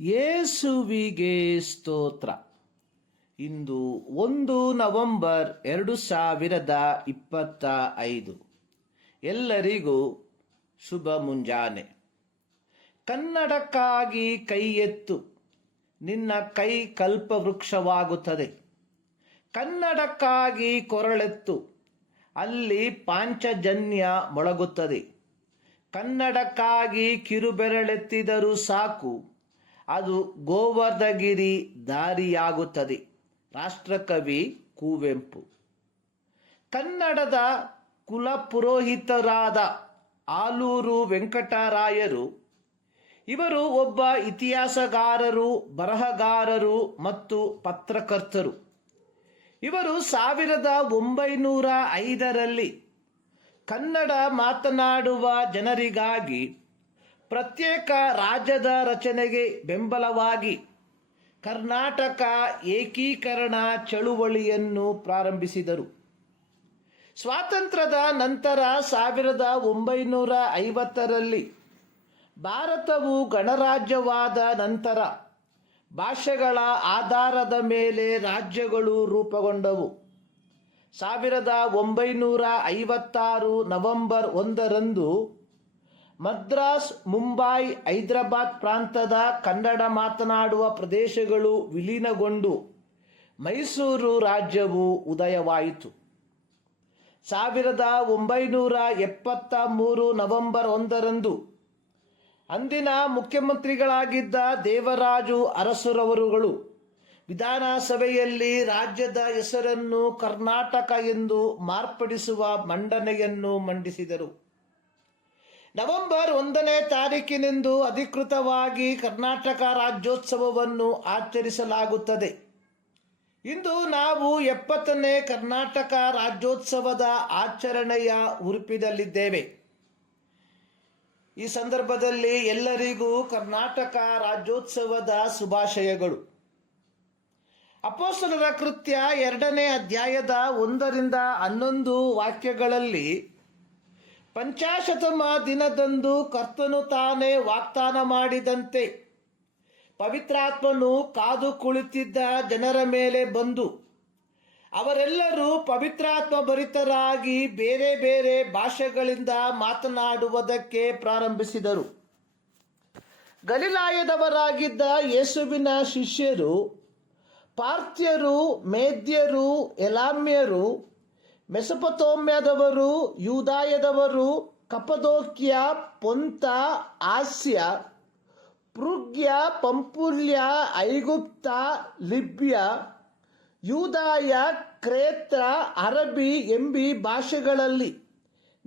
ಯೇಸುವಿಗೆ ಸ್ತೋತ್ರ. ಇಂದು ಒಂದು ನವೆಂಬರ್ ಎರಡು ಸಾವಿರದ ಇಪ್ಪತ್ತ ಐದು. ಎಲ್ಲರಿಗೂ ಶುಭ ಮುಂಜಾನೆ. ಕನ್ನಡಕ್ಕಾಗಿ ಕೈ ಎತ್ತು ನಿನ್ನ ಕೈ ಕಲ್ಪವೃಕ್ಷವಾಗುತ್ತದೆ. ಕನ್ನಡಕ್ಕಾಗಿ ಕೊರಳೆತ್ತು. ಅಲ್ಲಿ ಪಾಂಚಜನ್ಯ ಮೊಳಗುತ್ತದೆ. ಕನ್ನಡಕ್ಕಾಗಿ ಕಿರುಬೆರಳೆತ್ತಿದರೂ ಸಾಕು. ಅದು ಗೋವರ್ಧಗಿರಿ ದಾರಿಯಾಗುತ್ತದೆ. ರಾಷ್ಟ್ರಕವಿ ಕುವೆಂಪು. ಕನ್ನಡದ ಕುಲಪುರೋಹಿತರಾದ ಆಲೂರು ವೆಂಕಟರಾಯರು, ಇವರು ಒಬ್ಬ ಇತಿಹಾಸಗಾರರು, ಬರಹಗಾರರು ಮತ್ತು ಪತ್ರಕರ್ತರು. ಇವರು ಸಾವಿರದ ಒಂಬೈನೂರ ಐದರಲ್ಲಿ ಕನ್ನಡ ಮಾತನಾಡುವ ಜನರಿಗಾಗಿ ಪ್ರತ್ಯೇಕ ರಾಜ್ಯದ ರಚನೆಗೆ ಬೆಂಬಲವಾಗಿ ಕರ್ನಾಟಕ ಏಕೀಕರಣ ಚಳುವಳಿಯನ್ನು ಪ್ರಾರಂಭಿಸಿದರು. ಸ್ವಾತಂತ್ರ್ಯದ ನಂತರ ಸಾವಿರದ ಒಂಬೈನೂರ ಐವತ್ತರಲ್ಲಿ ಭಾರತವು ಗಣರಾಜ್ಯವಾದ ನಂತರ ಭಾಷೆಗಳ ಆಧಾರದ ಮೇಲೆ ರಾಜ್ಯಗಳು ರೂಪುಗೊಂಡವು. ಸಾವಿರದ ಒಂಬೈನೂರ ಐವತ್ತಾರು ನವೆಂಬರ್ ಒಂದರಂದು ಮದ್ರಾಸ್, ಮುಂಬೈ, ಹೈದರಾಬಾದ್ ಪ್ರಾಂತದ ಕನ್ನಡ ಮಾತನಾಡುವ ಪ್ರದೇಶಗಳು ವಿಲೀನಗೊಂಡು ಮೈಸೂರು ರಾಜ್ಯವು ಉದಯವಾಯಿತು. ಸಾವಿರದ ಒಂಬೈನೂರ ಎಪ್ಪತ್ತ ಮೂರು ನವೆಂಬರ್ ಒಂದರಂದು ಅಂದಿನ ಮುಖ್ಯಮಂತ್ರಿಗಳಾಗಿದ್ದ ದೇವರಾಜು ಅರಸುರವರುಗಳು ವಿಧಾನಸಭೆಯಲ್ಲಿ ರಾಜ್ಯದ ಹೆಸರನ್ನು ಕರ್ನಾಟಕ ಎಂದು ಮಾರ್ಪಡಿಸುವ ಮಂಡನೆಯನ್ನು ಮಂಡಿಸಿದರು. ನವೆಂಬರ್ ಒಂದನೇ ತಾರೀಕಿನಿಂದ ಅಧಿಕೃತವಾಗಿ ಕರ್ನಾಟಕ ರಾಜ್ಯೋತ್ಸವವನ್ನು ಆಚರಿಸಲಾಗುತ್ತದೆ. ಇಂದು ನಾವು ಎಪ್ಪತ್ತನೇ ಕರ್ನಾಟಕ ರಾಜ್ಯೋತ್ಸವದ ಆಚರಣೆಯ ಉರುಪಿನಲ್ಲಿದ್ದೇವೆ ಈ ಸಂದರ್ಭದಲ್ಲಿ ಎಲ್ಲರಿಗೂ ಕರ್ನಾಟಕ ರಾಜ್ಯೋತ್ಸವದ ಶುಭಾಶಯಗಳು. ಅಪೋಸ್ತಲರ ಕೃತ್ಯ ಎರಡನೇ ಅಧ್ಯಾಯದ ಒಂದರಿಂದ ಹನ್ನೊಂದು ವಾಕ್ಯಗಳಲ್ಲಿ ಪಂಚಾಶತಮ ದಿನದಂದು ಕರ್ತನು ತಾನೇ ವಾಗ್ದಾನ ಮಾಡಿದಂತೆ. ಪವಿತ್ರಾತ್ಮನು ಕಾದು ಕುಳಿತಿದ್ದ ಜನರ ಮೇಲೆ ಬಂದು, ಅವರೆಲ್ಲರೂ ಪವಿತ್ರಾತ್ಮ ಭರಿತರಾಗಿ ಬೇರೆ ಬೇರೆ ಭಾಷೆಗಳಿಂದ ಮಾತನಾಡುವುದಕ್ಕೆ ಪ್ರಾರಂಭಿಸಿದರು. ಗಲಿಲಾಯದವರಾಗಿದ್ದ ಯೇಸುವಿನ ಶಿಷ್ಯರು ಪಾರ್ಥ್ಯರು ಮೇದ್ಯರು ಎಲಾಮ್ಯರು ಮೆಸಪತೋಮ್ಯದವರು, ಯೂದಾಯದವರು, ಕಪದೋಕ್ಯ, ಪೊಂತ, ಆಸ್ಯ, ಪೃಗ್ಯ, ಪಂಪುಲ್ಯ, ಐಗುಪ್ತ, ಲಿಬ್ಯ, ಯೂದಾಯ, ಕ್ರೇತ್ರ ಅರಬಿ ಎಂಬಿ ಭಾಷೆಗಳಲ್ಲಿ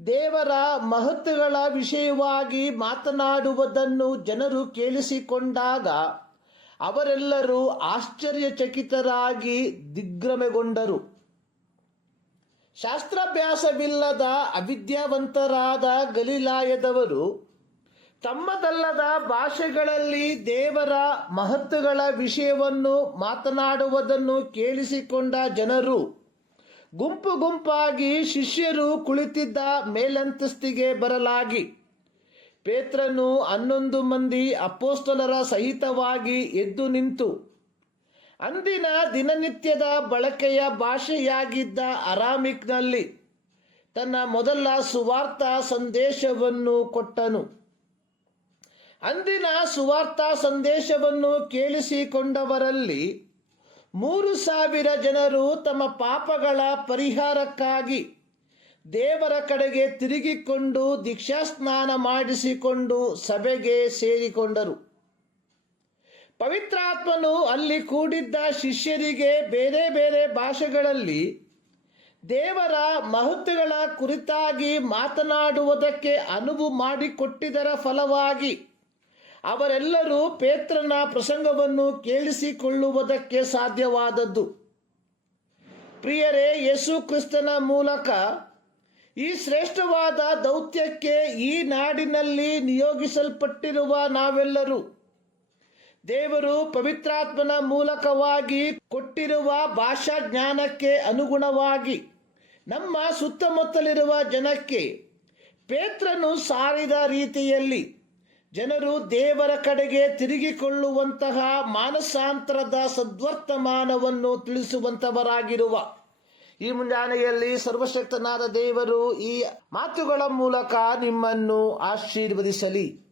ದೇವರ ಮಹತ್ವಗಳ ವಿಷಯವಾಗಿ ಮಾತನಾಡುವುದನ್ನು ಜನರು ಕೇಳಿಸಿಕೊಂಡಾಗ ಅವರೆಲ್ಲರೂ ಆಶ್ಚರ್ಯಚಕಿತರಾಗಿ ದಿಗ್ಭ್ರಮೆಗೊಂಡರು. ಶಾಸ್ತ್ರಾಭ್ಯಾಸವಿಲ್ಲದ ಅವಿದ್ಯಾವಂತರಾದ ಗಲಿಲಾಯದವರು ತಮ್ಮದಲ್ಲದ ಭಾಷೆಗಳಲ್ಲಿ ದೇವರ ಮಹತ್ವಗಳ ವಿಷಯವನ್ನು ಮಾತನಾಡುವುದನ್ನು ಕೇಳಿಸಿಕೊಂಡ ಜನರು ಗುಂಪು ಗುಂಪಾಗಿ ಶಿಷ್ಯರು ಕುಳಿತಿದ್ದ ಮೇಲಂತಸ್ತಿಗೆ ಬರಲಾಗಿ. ಪೇತ್ರನು ಹನ್ನೊಂದು ಮಂದಿ ಅಪೋಸ್ತಲರ ಸಹಿತವಾಗಿ ಎದ್ದು ನಿಂತು ಅಂದಿನ ದಿನನಿತ್ಯದ ಬಳಕೆಯ ಭಾಷೆಯಾಗಿದ್ದ ಅರಾಮಿಕ್ನಲ್ಲಿ ತನ್ನ ಮೊದಲ ಸುವಾರ್ಥ ಸಂದೇಶವನ್ನು ಕೊಟ್ಟನು. ಅಂದಿನ ಸುವಾರ್ಥ ಸಂದೇಶವನ್ನು ಕೇಳಿಸಿಕೊಂಡವರಲ್ಲಿ ಮೂರು ಸಾವಿರ ಜನರು ತಮ್ಮ ಪಾಪಗಳ ಪರಿಹಾರಕ್ಕಾಗಿ ದೇವರ ಕಡೆಗೆ ತಿರುಗಿಕೊಂಡು ದೀಕ್ಷಾಸ್ನಾನ ಮಾಡಿಸಿಕೊಂಡು ಸಭೆಗೆ ಸೇರಿಕೊಂಡರು. ಪವಿತ್ರಾತ್ಮನು ಅಲ್ಲಿ ಕೂಡಿದ್ದ ಶಿಷ್ಯರಿಗೆ ಬೇರೆ ಬೇರೆ ಭಾಷೆಗಳಲ್ಲಿ ದೇವರ ಮಹತ್ವಗಳ ಕುರಿತಾಗಿ ಮಾತನಾಡುವುದಕ್ಕೆ ಅನುವು ಮಾಡಿಕೊಟ್ಟಿದರ ಫಲವಾಗಿ ಅವರೆಲ್ಲರೂ ಪೇತ್ರನ ಪ್ರಸಂಗವನ್ನು ಕೇಳಿಸಿಕೊಳ್ಳುವುದಕ್ಕೆ ಸಾಧ್ಯವಾದದ್ದು. ಪ್ರಿಯರೇ, ಯೇಸು ಕ್ರಿಸ್ತನ ಮೂಲಕ ಈ ಶ್ರೇಷ್ಠವಾದ ದೌತ್ಯಕ್ಕೆ ಈ ನಾಡಿನಲ್ಲಿ ನಿಯೋಗಿಸಲ್ಪಟ್ಟಿರುವ ನಾವೆಲ್ಲರೂ ದೇವರು ಪವಿತ್ರಾತ್ಮನ ಮೂಲಕವಾಗಿ ಕೊಟ್ಟಿರುವ ಭಾಷಾ ಜ್ಞಾನಕ್ಕೆ ಅನುಗುಣವಾಗಿ ನಮ್ಮ ಸುತ್ತಮುತ್ತಲಿರುವ ಜನಕ್ಕೆ ಪೇತ್ರನು ಸಾರಿದ ರೀತಿಯಲ್ಲಿ ಜನರು ದೇವರ ಕಡೆಗೆ ತಿರುಗಿಕೊಳ್ಳುವಂತಹ ಮಾನಸಾಂತರದ ಸದ್ವರ್ತಮಾನವನ್ನು ತಿಳಿಸುವಂತವರಾಗಿರುವ ಈ ಮುಂಜಾನೆಯಲ್ಲಿ ಸರ್ವಶಕ್ತನಾದ ದೇವರು ಈ ಮಾತುಗಳ ಮೂಲಕ ನಿಮ್ಮನ್ನು ಆಶೀರ್ವದಿಸಲಿ.